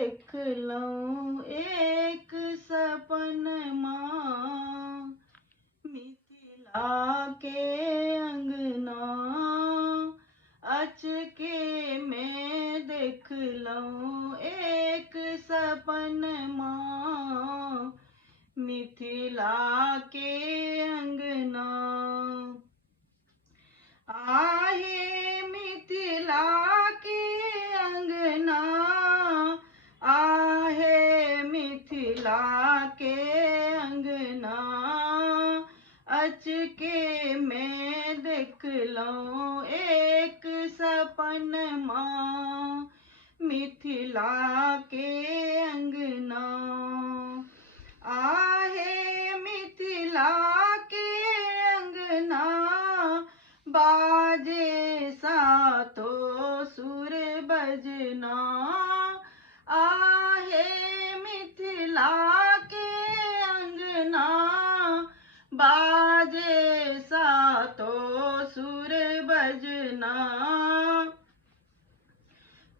देख लऊं एक सपनमा, मिथिला के अंगना अचके में देख लऊं एक सपनमा, मिथिला के अंगना। आहे मिथिला के अंगना, आहे मिथिला के अंगना अचके में देख लऊं एक सपनमा, मिथिला के अंगना। आहे मिथिला के अंगना बाजे सातो सुर बजना, आहे मिथिला के अंगना बाजे सातो सुर बजना।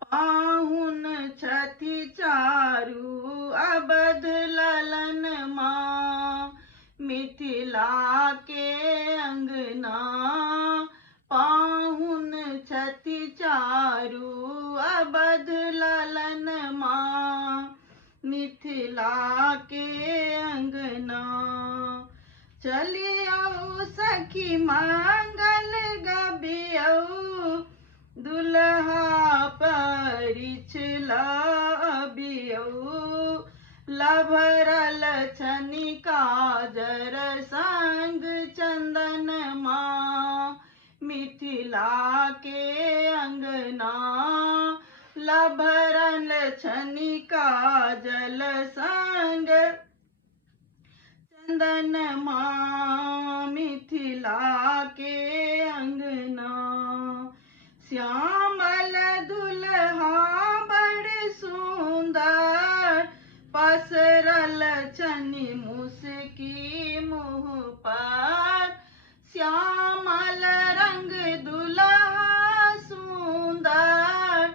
पाहुन छथि चारू अबध ललन माँ, मिथिला के अंगना। पाहुन छथि चारू अबध ललन माँ, मिथिला के अंगना। चलियो सखी मंगल गबियो, दुल्हा परिछ लाबियो। लभरल छनि काजर संग चंदन माँ, मिथिला के अंगना। लभरल छनि काजल संग चंदन माँ, मिथिला के अंगना। श्यामल दुल्हा बड़ सुंदर, पसरल छनि मुसकी मुँह पर। श्यामल रंग दुल्हा सुंदर,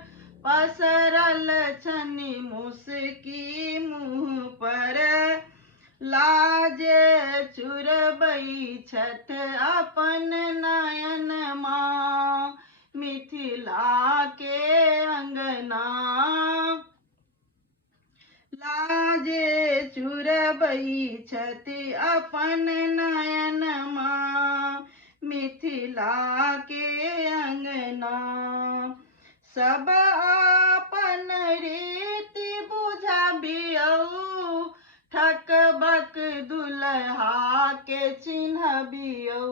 पसरल छनि मुसकी मुँह पर। लाजे चुरबई छथ अपन नयन माँ, मिथिला के अंगना। लाजे चुरबई छथि अपन नयन माँ, मिथिला के अंगना। सब आपन रीति बुझबियो, ठकबक दुल्हा के चिन्हबियो।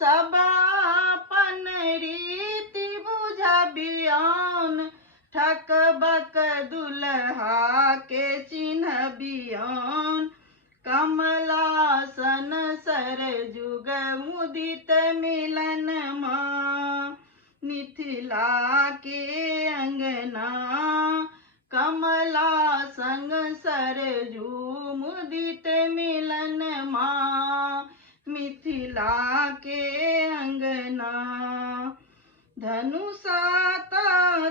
सब आपन रीति बुझबियोन, ठकबक दुल्हा के चिन्हबियोन। कमलासन सरजुग मुदित मिलन माँ, मिथिला के अंगना। कमला संग सरजू मुदित मिलन माँ, मिथिला के अंगना। धनुषा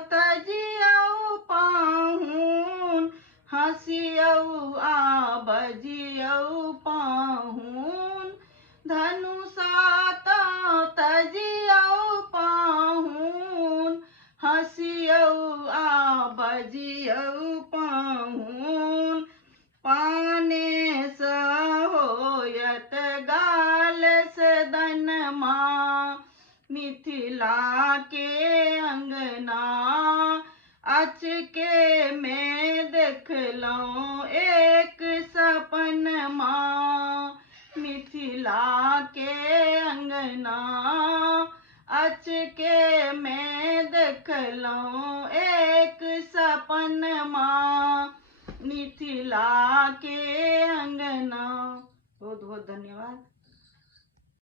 तजियौ पाहुन, हँसियौ आ बजियौ पाहुन। धनुषा तजियौ पाहुन, हँसियौ आ बजियौ पाहुन। पाने स होयत गाल सदन माँ, मिथिला के अंगना। अचके में देख लऊं एक सपनमा, मिथिला के अंगना। अचके में देख लऊं एक सपनमा, मिथिला के अंगना। बहुत बहुत धन्यवाद।